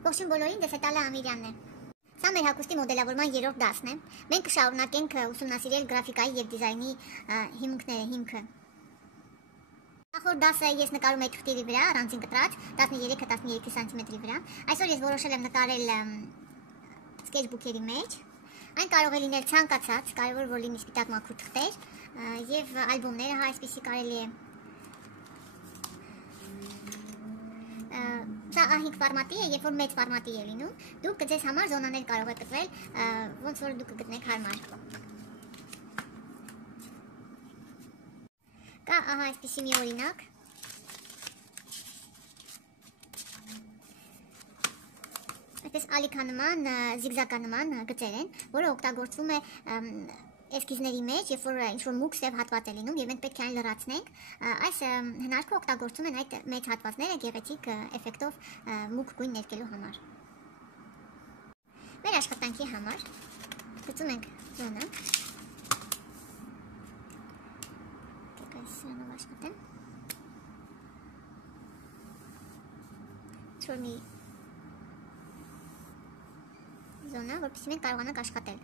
Ողջույն բոլորին, դες Էտալը Ամիրյանն է։ Սա մեր հագուստի մոդելավորման երրորդ դասն է։ Մենք կշարունակենք ուսումնասիրել գրաֆիկայի եւ դիզայնի հիմունքները, հիմքը։ Նախորդ դասը ես նկարում էի թղթերի վրա, առանձին կտրած, 13-13 սանտիմետրի վրա։ Այսօր ես որոշել եմ նկարել սկեչբուքերի մեջ։ Այն կարող է լինել ցանկացած, կարևոր որ լինի սպիտակ մաքուր թղթեր եւ ալբոմները, հա, այսպեսի կարելի է։ Սա ահինք ֆորմատի է, երբ որ մեծ ֆորմատի է լինում, դուք ձեզ համար զոնաներ կարող եք գտնել, ոնց որ դուք կգտնեք հարմար։ Կա ահա այսպիսի մի օրինակ։ Այսպես ալիքանման, զիգզագանման գծեր են, որը օգտագործվում է էսկիզների մեջ, երբ որ ինչ-որ մուգ սև հատված է լինում եւ մենք պետք է այն լրացնենք, այս հնարքը օգտագործում են այդ մեծ հատվածները գեղեցիկ էֆեկտով մուգ գույն ներկելու համար։ Մեր աշխատանքի համար գծում ենք զոնը։ Դուք սրանով աշխատեմ։ Ինչ-որ մի զոնա, որպեսզի մենք կարողանանք աշխատել։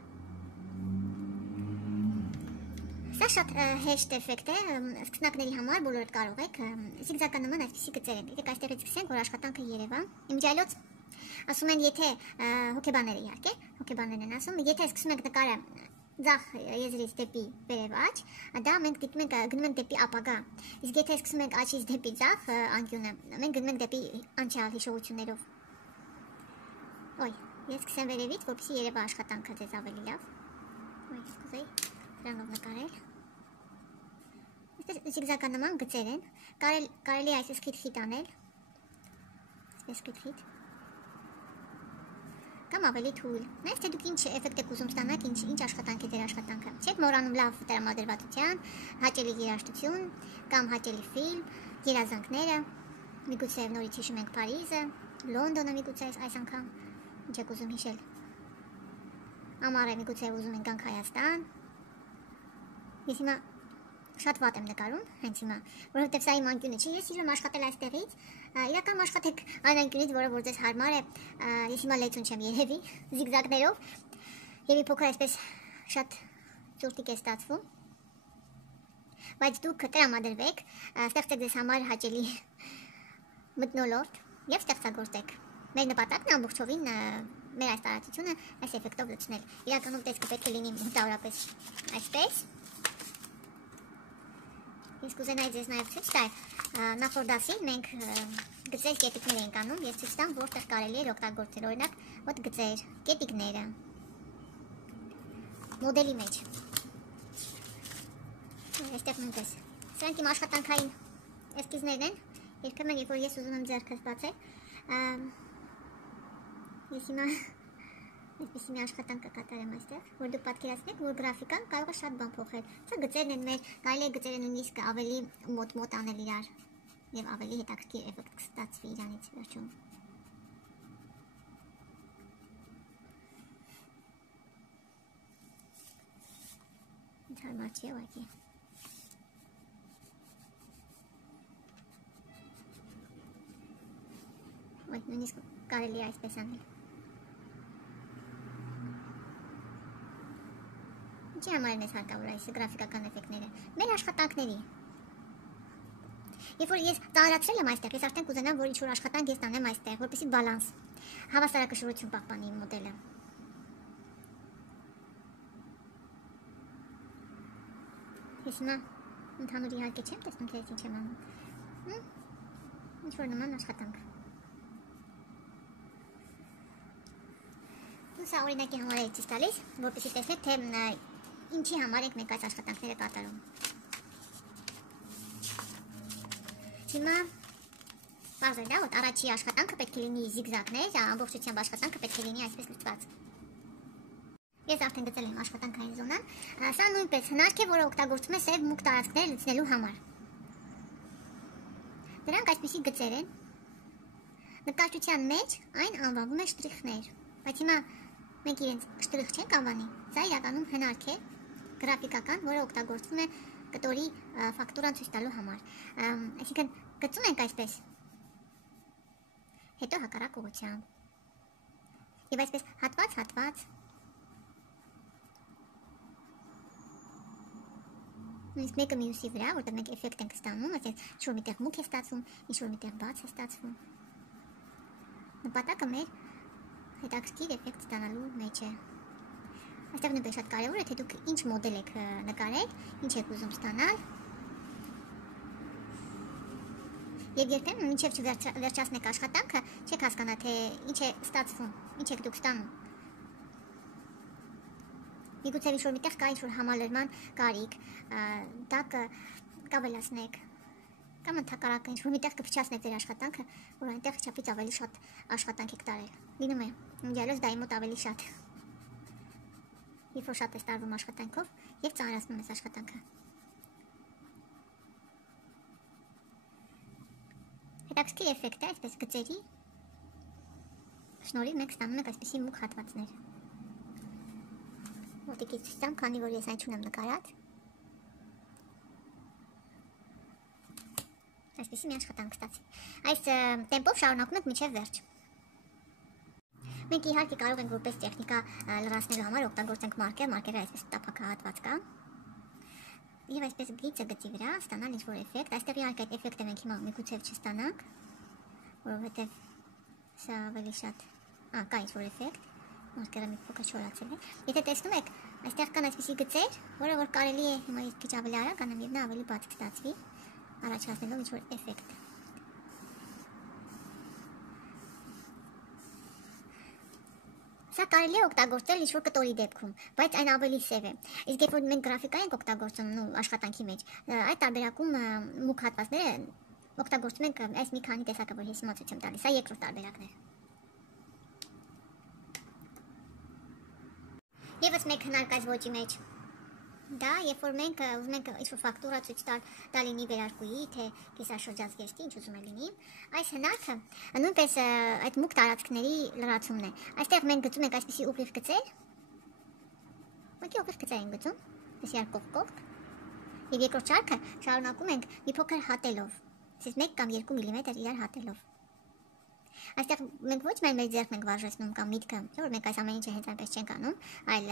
Սա շատ հեշտ էֆեկտ է, սկսնակների համար բոլորդ կարող եք, զիգզագանման այսպիսի գծեր են, եկեք այստեղից սկսենք, որ աշխատանքը երևա, իմջայլոց ասում են, եթե հոգեբանները իհարկե, հոգեբաններն են ասում, եթե սկսում ենք նկարը ձախ եզրից դեպի վերևաջ, դա մենք գնում ենք դեպի ապագա, իսկ եթե սկսում ենք աչից դեպի ձախ անկյունը, մենք գնում ենք դեպի անցյալ հիշողություններով։ Ոյ, ես սկսեմ վերևից, որպեսզի երևա աշխատանքը ձեզ ավելի լավ։ Ոյ, սկսեի դրանով նկարել։ Այսպես զիգզագանման գծեր են, կարելի է այսպես խիտ անել, այսպես խիտ, կամ ավելի թույլ, նայեք թե դուք ինչ էֆեկտ եք ուզում ստանաք, ինչ աշխատանք է ձեր աշխատանքը, չեք մոռանում լավ տրամադրվածության, հաճելի երաժշտություն, կամ հաճելի ֆիլմ, երազանքները, միգուցե նորից հիշում ենք Փարիզը, Լոնդոնը միգուցե այս անգամ, ինչ եք ուզում հիշել, ամառը միգուցե ուզում ենք գանք Հայաստան։ Ես հիմա շատ վատ եմ նկարում, հենց հիմա, որովհետև սա իմ անկյունը չի, ես սիրում աշխատել այստեղից, իրական աշխատեք այն անկյունից, որը որ ձեզ հարմար է, ես հիմա լեցուն չեմ երևի, զիգզագներով, եւ մի փոքր այսպես շատ ծուրտիկ է ստացվում, բայց դուք տրամադրվեք, ստեղծեք ձեզ համար հաճելի մթնոլորտ եւ ստեղծագործեք։ Մեր նպատակն ամբողջովին մեր այս տարածությունը այս էֆեկտով լցնել։ Իրականում տեսքը պետք է լինի մոտավորապես այսպես։ Ես կուզենայի ձեզ նաև ցույց տալ, նախորդ դասին մենք գծեր կետիկներ ենք անում, ես ցույց տամ որտեղ կարելի է օգտագործել, օրինակ, ոտ գծեր, կետիկները մոդելի մեջ։ Այստեղ նույնպես։ Սրանք իմ աշխատանքային էսկիզներն են, երբեմն երբ որ ես ուզում եմ ձեռքս բացել, ես հիմա այսպեսի մի աշխատանք կկատարեմ այստեղ, որ դուք պատկերացնեք, որ գրաֆիկան կարող է շատ բան փոխել։ Սա գծերն են մեր, կարելի է գծերը նույնիսկ ավելի մոտ անել իրար եւ ավելի հետաքրքիր էֆեկտ կստացվի իրանից վերջում։ Ինչ հարմար չի ուղղակի։ Ոյ, նույնիսկ կարելի է այսպես անել։ Ինչի համար են ես հարկավոր այս գրաֆիկական էֆեկտները, մեր աշխատանքների։ Երբ որ ես ծանրացրել եմ այստեղ, ես արդեն կուզենամ, որ ինչ-որ աշխատանք ես տանեմ այստեղ, որպեսզի բալանս, հավասարակշռություն պահպանի իմ մոդելը։ Ես հիմա ընդհանուր իհարկե չեմ տեսնում, թե ինչ եմ անում։ Ինչ-որ նման աշխատանք։ Սա օրինակի համար է ցույց տալիս, որպեսզի տեսնեք, թե ինչի համար ենք մենք այս աշխատանքները կատարում։ Հիմա բարձր է դա, որ առաջի աշխատանքը պետք է լինի զիգզագներ, ամբողջությամբ աշխատանքը պետք է լինի այսպես լցված։ Ես արդեն գծել եմ աշխատանքային զոնան, սա նույնպես հնարք է, որը օգտագործվում է սև մուգ տարածքներ լցնելու համար։ Դրանք այսպիսի գծեր են։ Նկարչության մեջ այն անվանվում է շտրիխներ, բայց հիմա մենք իրենց շտրիխ չենք անվանի, սա իրականում հնարք է գրաֆիկական, որը օգտագործվում է կտորի ֆակտուրան ցույց տալու համար։ Այսինքն գծում ենք այսպես, հետո հակառակ ուղղությամբ, Եվ այսպես հատված նույնիսկ մեկը մյուսի վրա, որտեղ մենք էֆեկտ ենք ստանում, այսինքն ինչ-որ միտեղ մուգ է ստացվում, ինչ-որ միտեղ բաց է ստացվում։ Նպատակը մեր հետաքրքիր էֆեկտ ստանալու մեջ է։ Այստեղ նույնպես շատ կարևոր է, թե դուք ինչ մոդել եք նկարել, ինչ եք ուզում ստանալ։ Եվ երբեմն մինչև չվերջացնեք աշխատանքը, չեք հասկանա, թե ինչ է ստացվում, ինչ եք դուք ստանում։ Միգուցե ինչ-որ միտեղ կա ինչ-որ համալրման կարիք, դա կավելացնեք, կամ ընդհակառակը ինչ-որ միտեղ կփչացնեք ձեր աշխատանքը, որ այնտեղ չափից ավելի շատ աշխատանք եք տարել։ Լինում է, յալոց դայի մոտ ավելի շատ։ Երբ որ շատ ես տարվում աշխատանքով և ծանրացնում ես աշխատանքը։ Հետաքրքիր էֆեկտ է, այսպես գծերի շնորհիվ մենք ստանում ենք այսպիսի մուգ հատվածներ։ Մոտիկից ցույց տամ, քանի որ ես այն չունեմ նկարած։ Այսպիսի մի աշխատանք ստացի։ Այս տեմպով շարունակում ենք մինչև վերջ։ Մենք իհարկե կարող ենք որպես տեխնիկա լրացնելու համար օգտագործենք մարկեր, մարկերը այսպես տափակահատված կա։ Եվ այսպես գիծը գծի վրա ստանալ ինչ-որ էֆեկտ։ Այստեղ իհարկե այդ էֆեկտը մենք հիմա միգուցե չստանանք, որովհետև սա ավելի շատ կա ինչ-որ էֆեկտ, մարկերը մի փոքր չորացել է։ Եթե տեսնում եք, այստեղ կան այսպիսի գծեր, որը որ կարելի է հիմա քիչ ավելի արագ անեմ եւ նա ավելի բաց կստացվի, առաջացնելով ինչ-որ էֆեկտ։ Սա կարելի է օգտագործել ինչ-որ կտորի դեպքում, բայց այն ավելի սև է։ Իսկ երբ որ մենք գրաֆիկա ենք օգտագործում աշխատանքի մեջ, այդ տարբերակում մուգ հատվածները օգտագործում ենք այս մի քանի տեսակը, որ ես հիմա ցույց եմ տալիս, սա երկրորդ տարբերակն է։ Եվս մեկ հնարք այս ոճի մեջ։ Դա, երբ որ մենք ուզում ենք ինչ-որ ֆակտուրա ցույց տալ, դա լինի վերարկուի, թե կիսաշրջազգեստի, ինչ ուզում է լինի, այս հնարքը նույնպես այդ մուգ տարածքների լրացումն է։ Այստեղ մենք գծում ենք այսպիսի ուղիղ գծեր։ Մեկի ուղիղ գծեր ենք գծում, այս երկկողք, եւ երկրորդ շարքը շարունակում ենք մի փոքր հատելով, այսպես 1 կամ 2 մմ իրար հատելով։ Այստեղ մենք ոչ միայն մեր ձեռքն ենք վարժեցնում կամ միտքը, չէ՞ որ մենք այս ամեն ինչը հենց այնպես չենք անում, այլ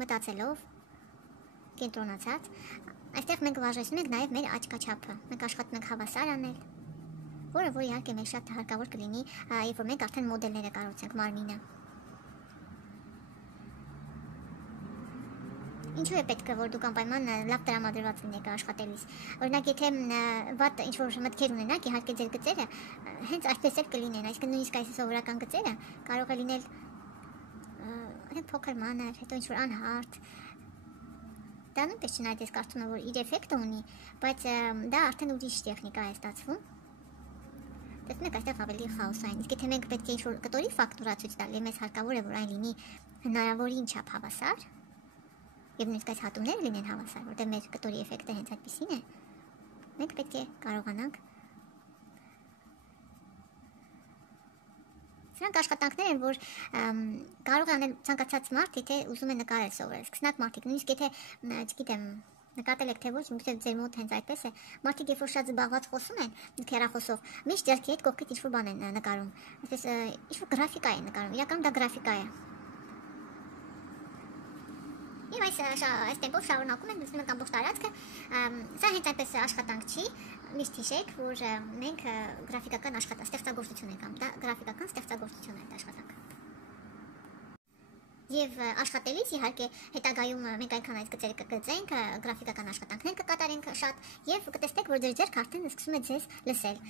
մտածելով, կենտրոնացած, այստեղ մենք վարժեցնում ենք նաև մեր աչքաչափը։ Մենք աշխատում ենք հավասար անել, որը որ իհարկե մեզ շատ հարկավոր կլինի, երբ որ մենք արդեն մոդելները կառուցենք մարմինը։ Ինչու է պետք է որ դուք անպայման լավ տրամադրված լինեք աշխատելիս։ Օրինակ, եթե վատ ինչ-որ մտքեր ունենաք, իհարկե ձեր գծերը հենց այսպես էլ կլինեն, այսինքն նույնիսկ այս սովորական գծերը կարող է լինել փոքր մանր, հետո ինչ-որ անհարթ։ Դա նույնպես չնայած ես կարծում եմ, որ իր էֆեկտը ունի, բայց դա արդեն ուրիշ տեխնիկա է ստացվում։ Տեսնում եք, այստեղ ավելի խաոսային։ Իսկ եթե մենք պետք է ինչ-որ կտորի ֆակտուրա ցույց տալ, եւ մեզ հարկավոր է, որ այն լինի հնարավորին չափ հավասար, եւ նույնիսկ այս հատումները լինեն հավասար, որտեղ մեր կտորի էֆեկտը հենց այդպեսին է, մենք պետք է կարողանանք Սրանք աշխատանքներ են, որ կարող է անել ցանկացած մարդ, եթե ուզում է նկարել սովորել։ Սկսնակ մարդիկ, նույնիսկ եթե, չգիտեմ, նկատել եք թե ոչ, ինքնին ձեր մոտ հենց այդպես է, մարդիկ երբ որ շատ զբաղված խոսում են, հեռախոսով, միշտ ձեռքի հետ կողքից ինչ-որ բան են նկարում, այսպես ինչ-որ գրաֆիկա է նկարում, իրականում դա գրաֆիկա է։ Եվ այս տեմպով շարունակում ենք, լուսնում ենք ամբողջ տարածքը, սա հենց այնպես աշխատանք չի, միշտ հիշեք, որ մենք գրաֆիկական ստեղծագործություն ենք անում, դա գրաֆիկական ստեղծագործություն է այդ աշխատանքը։ Եվ աշխատելիս իհարկե հետագայում մենք այնքան այս գծերը կգծենք, գրաֆիկական աշխատանքներ կկատարենք շատ եւ կտեսնեք, որ ձեր ձեռքը արդեն սկսում է ձեզ լսել։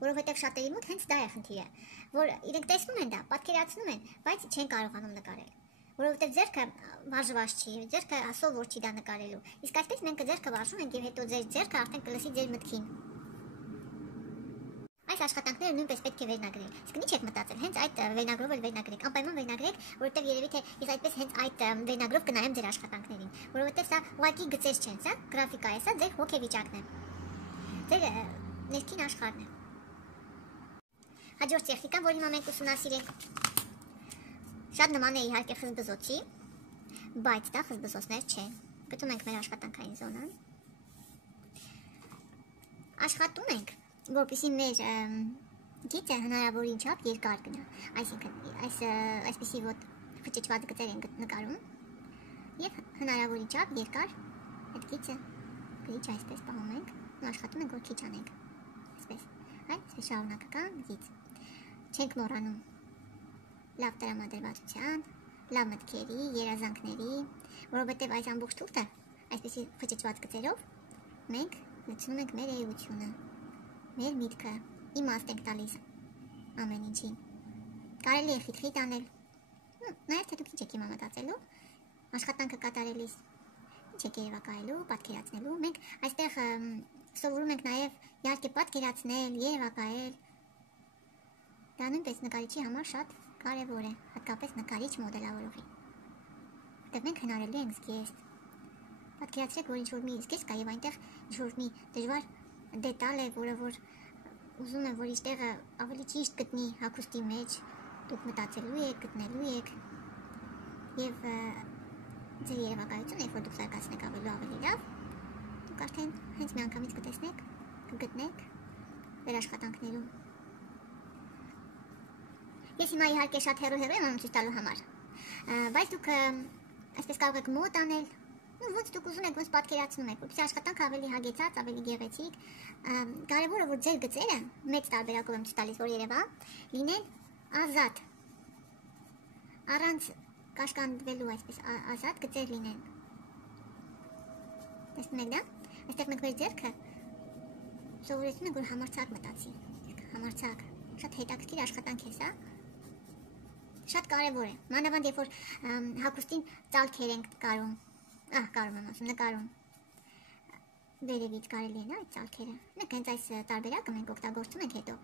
Որովհետեւ շատերի մոտ հենց դա է խնդիրը, որ իրենք տեսնում են դա, պատկերացնում են, բայց չեն կարողանում նկարել։ Որովհետև ձեռքը վարժված չի, ձեռքը սովոր չի դա նկարելու։ Իսկ այսպես մենք ձեռքը վարժում ենք եւ հետո ձեր ձեռքը արդեն կլսի ձեր մտքին։ Այս աշխատանքները նույնպես պետք է վերնագրել։ Իսկ ինչ եք մտածել, հենց այդ վերնագրով էլ վերնագրեք, անպայման վերնագրեք, որովհետև երևի թե ես այդպես հենց այդ վերնագրով կնայեմ ձեր աշխատանքներին, որովհետև սա ուղղակի գծեր չեն, սա գրաֆիկա է, սա ձեր հոգեվիճակն է։ Ձեր ներքին աշխարհն է։ Հաջորդ տեխնիկան, որ հիմա մենք ուսումնասիրենք, շատ նման է իհարկե խզբզոցի, բայց դա խզբզոցներ չեն։ Գտնում ենք մեր աշխատանքային զոնան։ Աշխատում ենք, որպեսզի մեր գիծը հնարավորին չափ երկար գնա, այսինքն այսպեսի ոտ խճճված գծեր են նկարում եւ հնարավորին չափ երկար այդ գիծը գրիչ այսպես պահում ենք ու աշխատում ենք որ քիչ անենք այսպես այսպես շարունակական գիծ չենք մոռանում լավ տրամադրվածության լավ մտքերի երազանքների որովհետեւ այս ամբողջ թուղթը այսպեսի խճճված գծերով մենք լցնում ենք մեր էությունը մեր միտքը իմաստ ենք տալիս ամեն ինչին կարելի է խիտ անել նաև թե դուք ինչ եք իմա մտածելու աշխատանքը կատարելիս ինչ եք երևակայելու պատկերացնելու մենք այստեղ սովորում ենք նաև իհարկե պատկերացնել երևակայել դա նույնպես նկարիչի համար շատ կարևոր է հատկապես նկարիչ մոդելավորողի որտեղ մենք հնարելու ենք զգեստ պատկերացրեք որ ինչ-որ մի զգեստ կա եւ այնտեղ ինչ-որ մի դժվար դետալ է որը որ ուզում եմ որ իստեղը ավելի ճիշտ գտնի հագուստի մեջ դուք մտածելու եք գտնելու եք եւ ձեր երևակայությունը երբ որ դուք զարգացնեք ավելի լավ դուք արդեն հենց միանգամից կտեսնեք կգտնեք ձեր աշխատանքներում ես հիմա իհարկե շատ հեռու եմ անում ցույց տալու համար բայց դուք այսպես կարող եք մոտ անել ոնց դուք ուզում եք ոնց պատկերացնում եք որպեսզի աշխատանքը ավելի հագեցած ավելի գեղեցիկ կարևորը որ ձեր գծերը մեծ տարբերակով եմ ցույց տալիս որ երևա լինեն ազատ առանց կաշկանդվելու այսպես ազատ գծեր լինեն տեսնում եք դա այստեղ մենք մեր ձեռքը սովորեցնում ենք որ համարձակ մտածի համարձակ շատ հետաքրքիր աշխատանք է սա շատ կարևոր է մանավանդ երբ որ հագուստին ծալքեր ենք կարում կարում եմ ասում նկարում վերևից կարելի է նա այդ ծալքերը մենք հենց այս տարբերակը մենք օգտագործում ենք հետո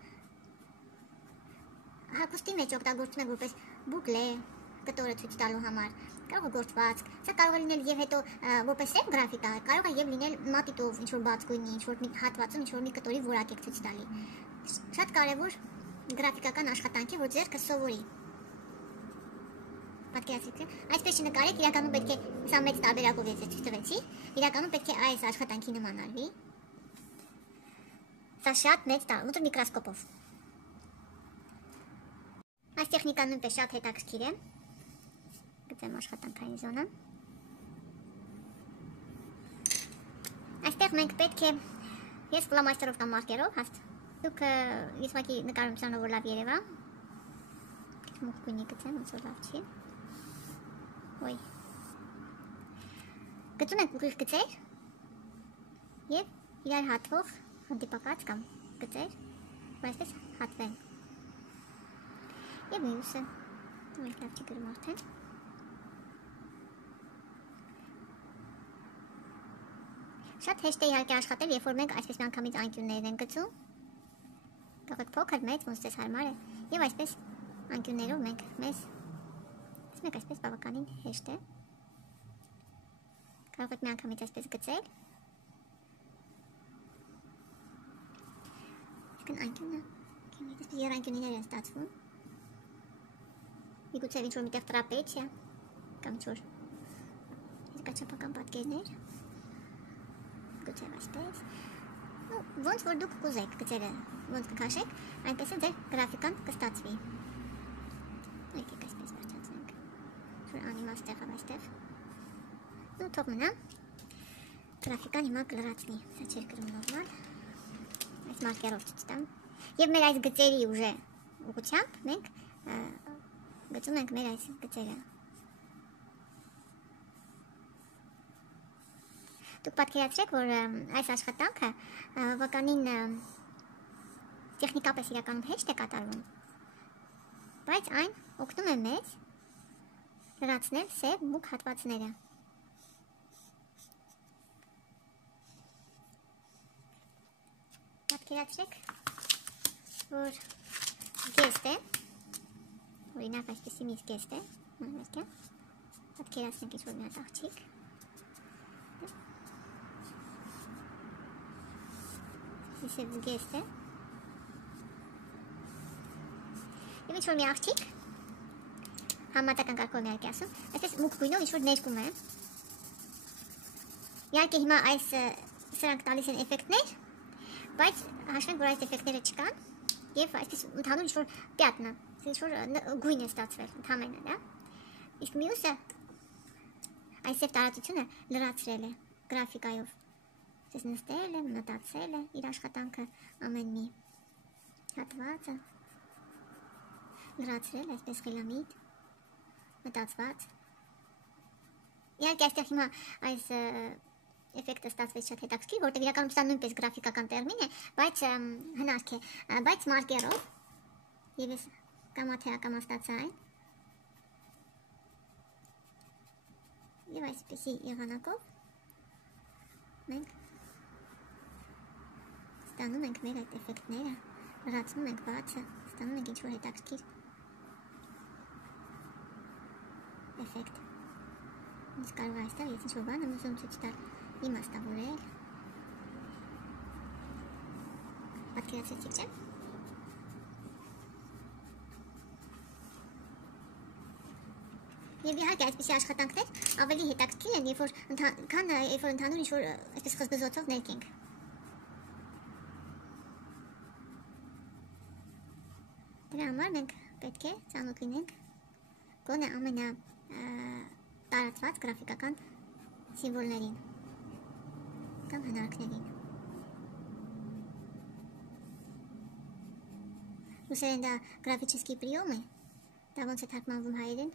հագուստի մեջ օգտագործում ենք որպես բուկլե կտորը ցույց տալու համար կարող է գործվածք սա կարող է լինել եւ հետո որպես սև գրաֆիկա կարող է եւ լինել մատիտով ինչ որ բաց գույնի ինչ որ մի հատվածում ինչ որ մի կտորի որակ եք ցույց տալի շատ կարևոր գրաֆիկական աշխատանք է որ ձեռքը սովորի պատկերացրեք այսպես չնկարեք իրականում պետք է սա մեծ տարբերակով ես ցույց տվեցի իրականում պետք է այս աշխատանքի նման արվի սա շատ մեծ ոնց միկրոսկոպով այս տեխնիկան նույնպես շատ հետաքրքիր է գծեմ աշխատանքային զոնը այստեղ մենք պետք է ես ֆլոմաստերով կամ մարկերով հաստ դուք ես ուղղակի նկարում ցանով որ լավ երևա մուգ գույնի գծեմ ոնց որ լավ չի Ոյ գծում ենք ուղիղ գծեր եւ իրար հատվող հանդիպակաց կամ գծեր որ այսպես հատվեն եւ մյուսը մենք լավ չի գրում արդեն շատ հեշտ է իհարկե աշխատել երբ որ մենք այսպես միանգամից անկյուններ ենք գծում կարող եք փոքր մեծ ոնց ձեզ հարմար է եւ այսպես անկյուններով մենք մեզ Մեկ այսպես բավականին հեշտ է կարող եք միանգամից այսպես գծել իսկն անկյունը այսպես երանգյունիներ են ստացվում միգուցե ինչ-որ միտեղ տրապեցիա կամ ինչ-որ երկաչափական պատկերներ գուցե այսպես ոնց որ դուք կուզեք գծերը ոնց կքաշեք այնպես է ձեր գրաֆիկան կստացվի եկեք այսպես անիմաց տեղով այստեղ ու թող մնա գրաֆիկան հիմա կլրացնի սա չէր գրում նորմալ այս մարկերով ցույց տամ եւ մեր այս գծերի ուժը ուղղությամբ մենք գծում ենք մեր այս գծերը դուք պատկերացրեք որ այս աշխատանքը բավականին տեխնիկապես իրականում հեշտ է կատարվում բայց այն օգնում է մեզ լրացնել սև մուգ հատվածները պատկերացրեք որ գեստ է օրինակ այսպեսի մի գեստ է պատկերացնենք ինչ-որ մի հատ աղջիկ այսպես գեստ է եւ ինչ-որ մի աղջիկ համատական կարգով իհարկե ասում, այսպես մուգ գույնով ինչ-որ ներկում է։ Իհարկե հիմա այս սրանք տալիս են էֆեկտներ, բայց հաշվենք, որ այս էֆեկտները չկան, եւ այսպես ընդհանուր ինչ-որ պյատնա, ինչ-որ գույն է ստացվել ընդհանրապես, դա։ Իսկ մյուսը այս եւ տարածությունը լրացրել է գրաֆիկայով։ Ես նստել եմ, մտածել է իր աշխատանքը ամեն մի հատվածը լրացրել այսպես խելամիտ, մտածված։ Իհարկե այստեղ հիմա այս էֆեկտը ստացվեց շատ հետաքրքիր, որտեղ իրականում սա նույնպես գրաֆիկական տերմին է, բայց հնարք է, բայց մարկերով եւ ես կամաթեակամաստացա այն եւ այսպեսի եղանակով մենք ստանում ենք մեր այդ էֆեկտները, լրացնում ենք բացը, ստանում ենք ինչ-որ հետաքրքիր էֆեկտ։ Ինձ կարող է այստեղ ես ինչ-որ բան եմ ուզում ցույց տալ, իմաստավորել։ Պատկերացրեցիք, չէ՞։ Եվ իհարկե այսպիսի աշխատանքներ ավելի հետաքրքիր են, քան երբ որ ընդհանուր ինչ-որ այսպես խզբզոցով ներկենք։ Դրա համար մենք պետք է ծանոթ լինենք գոնե ամենա տարածված գրաֆիկական սիմվոլներին կամ հնարքներին։ Ռուսերեն դա գրաֆիչեսկի պրիոմ է, դա ոնց է թարգմանվում հայերեն,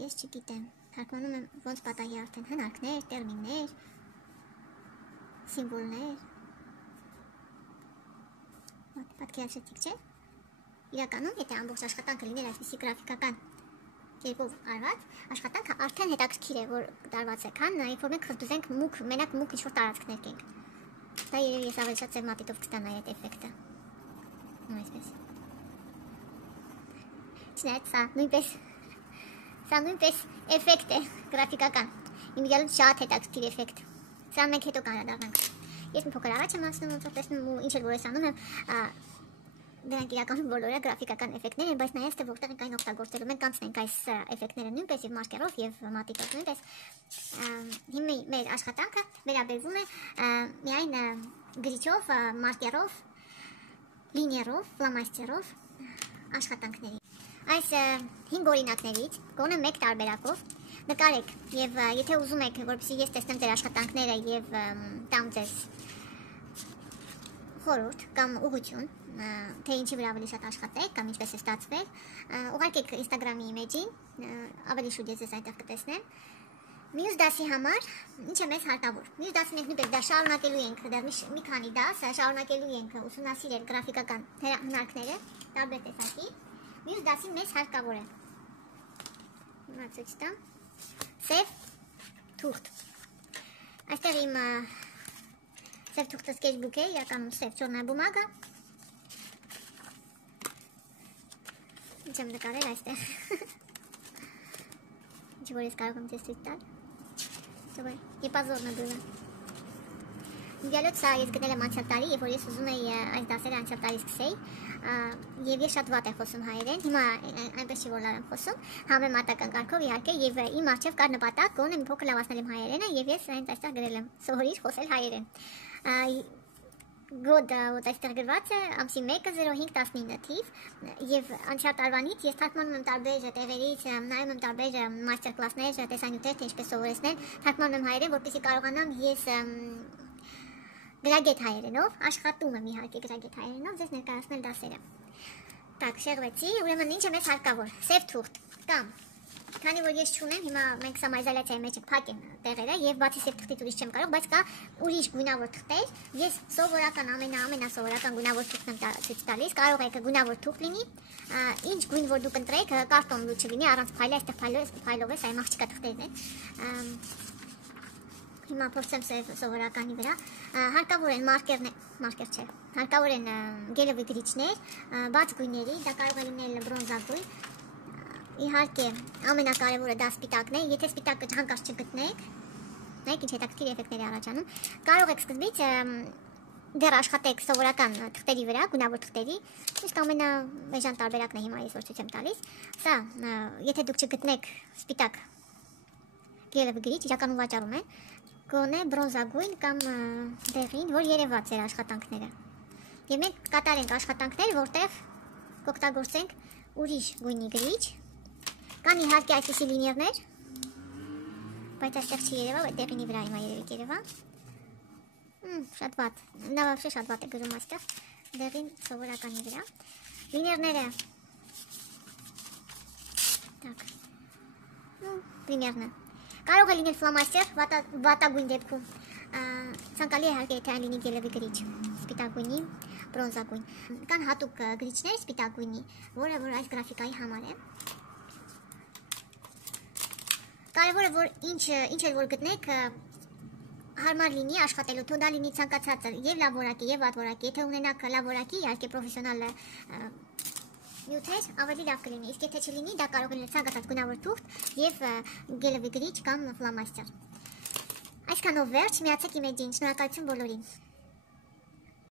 ես չգիտեմ, թարգմանում եմ ոնց պատահի արդեն հնարքներ, տերմիններ, սիմվոլներ, պատկերացրեցիք, չէ՞։ Իրականում, եթե ամբողջ աշխատանքը լիներ այսպիսի գրաֆիկական կերպով արված, աշխատանքը արդեն հետաքրքիր է, որ տարված է, քան երբ որ մենք խզբզենք մուկ, մենակ մուկ ինչ-որ տարածքներ կենք։ Դա երևի ես ավելի շատ ծեր մատիտով կստանայի այդ էֆեկտը։ Այսպես։ Չնայած սա նույնպես էֆեկտ է գրաֆիկական։ Իմ ելույթ շատ հետաքրքիր էֆեկտ։ Սա մենք հետո կանրադառնանք։ Ես մի փոքր առաջ եմ ասնում, ոնց որ տեսնում ու ինչ էլ որ ես անում եմ, դրանք իրականում բոլորը գրաֆիկական էֆեկտներ են, բայց նայած թե որտեղ ենք այն օգտագործելու։ Մենք կանցնենք այս էֆեկտները նույնպես եւ մարկերով եւ մատիտով նույնպես։ Հիմա մեր աշխատանքը վերաբերվում է միայն գրիչով, մարկերով, լինիերով, ֆլոմաստերով աշխատանքների։ Այս 5 օրինակներից գոնե մեկ տարբերակով նկարեք եւ եթե ուզում եք, որպեսզի ես տեսնեմ ձեր աշխատանքները եւ տամ ձեզ խորհուրդ կամ ուղղություն, թե ինչի վրա ավելի շատ աշխատեք կամ ինչպես է ստացվել, ուղարկեք Instagram-ի իմեջին, ավելի շուտ ես այնտեղ կտեսնեմ։ Մյուս դասի համար ինչ է մեզ հարկավոր։ Մյուս դասի մենք նույնպես դա շարունակելու ենք, դեռ մի քանի դաս շարունակելու ենք ուսումնասիրել գրաֆիկական հնարքները, տարբեր տեսակի։ Մյուս դասին մեզ հարկավոր է։ Հիմա ցույց տամ։ Սև թուղթ։ Այստեղ իմ սև թուղթը sketchbook է, իրականում սև չորնա բումագա։ Ինչ եմ նկարել այստեղ։ Ինչ որ ես կարող եմ ձեզ ցույց տալ։ Добре, եպազորնը դուրը։ Ելույթ սա ես գտել եմ անցյալ տարի, երբ որ ես ուզում էի այս դասերը անցյալ տարի սկսեի, եւ ես շատ վատ եմ խոսում հայերեն, հիմա այնպես չի որ լավ եմ խոսում, համեմատական կարգով իհարկե, եւ իմ առջեւ կար նպատակ գոնե մի փոքր լավացնել իմ հայերենը, եւ ես հենց այստեղ գրել եմ սովորիր խոսել հայերեն։ Գոդը вот այստեղ գրված է ամսի 1-ը 05-19 թիվ եւ անցյալ տարվանից ես թարգմանում եմ տարբեր տեղերից, նայում եմ տարբեր մաստեր կլասներ, տեսանյութեր, թե ինչպես սովորեցնել, թարգմանում եմ հայերեն, որպեսզի կարողանամ ես գրագետ հայերենով, աշխատում եմ իհարկե գրագետ հայերենով ձեզ ներկայացնել դասերը։ Так, շեղվեցի, ուրեմն ինչ է մեզ հարկավոր։ Սև թուղթ կամ քանի որ ես չունեմ, հիմա մենք սամայզալացիայի մեջ փակ են տեղերը եւ բացի սև թղթից ուրիշ չեմ կարող, բայց կա ուրիշ գունավոր թղթեր։ Ես սովորական ամենասովորական գունավոր թուղթն եմ ցույց տալիս, կարող է գունավոր թուղթ լինի, ինչ գույն որ դուք ընտրեք, կարտոն լուր չլինի, առանց փայլի, այստեղ փայլով է, սա իմ աղջիկա թղթերն են։ Հիմա փորձեմ սովորականի վրա։ Հարկավոր են մարկեր չէ։ Հարկավոր են գելովի գրիչներ, բաց գույների, դա կարող է լինել բրոնզագույն։ Իհարկե, ամենակարևորը դա սպիտակն է, եթե սպիտակը հանկարծ չգտնեք, նայեք ինչ հետաքրքիր էֆեկտներ է առաջանում, կարող եք սկզբից դեռ աշխատեք սովորական թղթերի վրա, գունավոր թղթերի, իսկ ամենաեժան տարբերակն է հիմա ես որ ցույց եմ տալիս, սա, եթե դուք չգտնեք սպիտակ գելովի գրիչ, իրականում վաճառում են, գոնե բրոնզագույն կամ դեղին, որ երևաց ձեր աշխատանքները։ Եվ մենք կատարենք աշխատանքներ, որտեղ կօգտագործենք ուրիշ գույնի գրիչ։ Կան իհարկե այսպիսի լինիերներ, բայց այստեղ չի երևա, բայց դեղինի վրա հիմա երևի կերևա։ Շատ վատ, նա вообще շատ վատ է գրում այստեղ, դեղին սովորականի վրա։ Լինիերները, так, լինիերն է։ Կարող է լինել ֆլոմաստեր, վատագույն դեպքում, ցանկալի է իհարկե եթե այն լինի գելևի գրիչ, սպիտակույնի, բրոնզագույն։ Կան հատուկ գրիչներ սպիտակույնի, որը որ այս գրաֆիկայի համար է։ Կարևորը որ ինչ էլ որ գտնեք, հարմար լինի աշխատելու, թող դա լինի ցանկացածը, եւ լավ որակի, եւ վատ որակի։ Եթե ունենաք լավ որակի, իհարկե պրոֆեսիոնալ նյութեր, ավելի լավ կլինի։ Իսկ եթե չլինի, դա կարող է լինել ցանկացած գունավոր թուղթ եւ գելևի գրիչ կամ ֆլոմաստեր։ Այսքանով վերջ, միացեք իմ հետ, շնորհակալություն բոլորին։